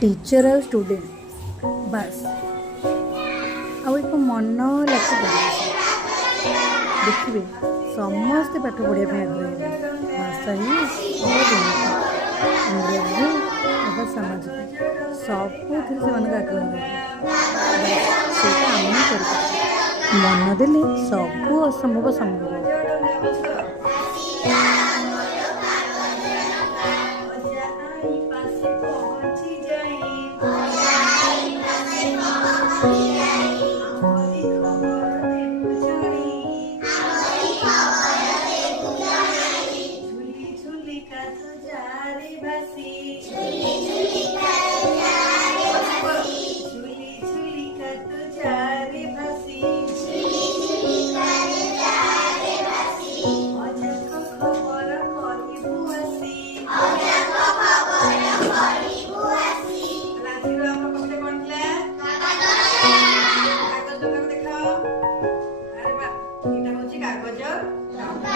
Teacher और student बस आउ एक मन लक्ष्य देखिए समस्ते पाठ पढ़ाई आग्रही भाषा ही इंग्राजी और सामाजिक सबुथ से आग्रह मन देले सबू असंभव संभव। कागज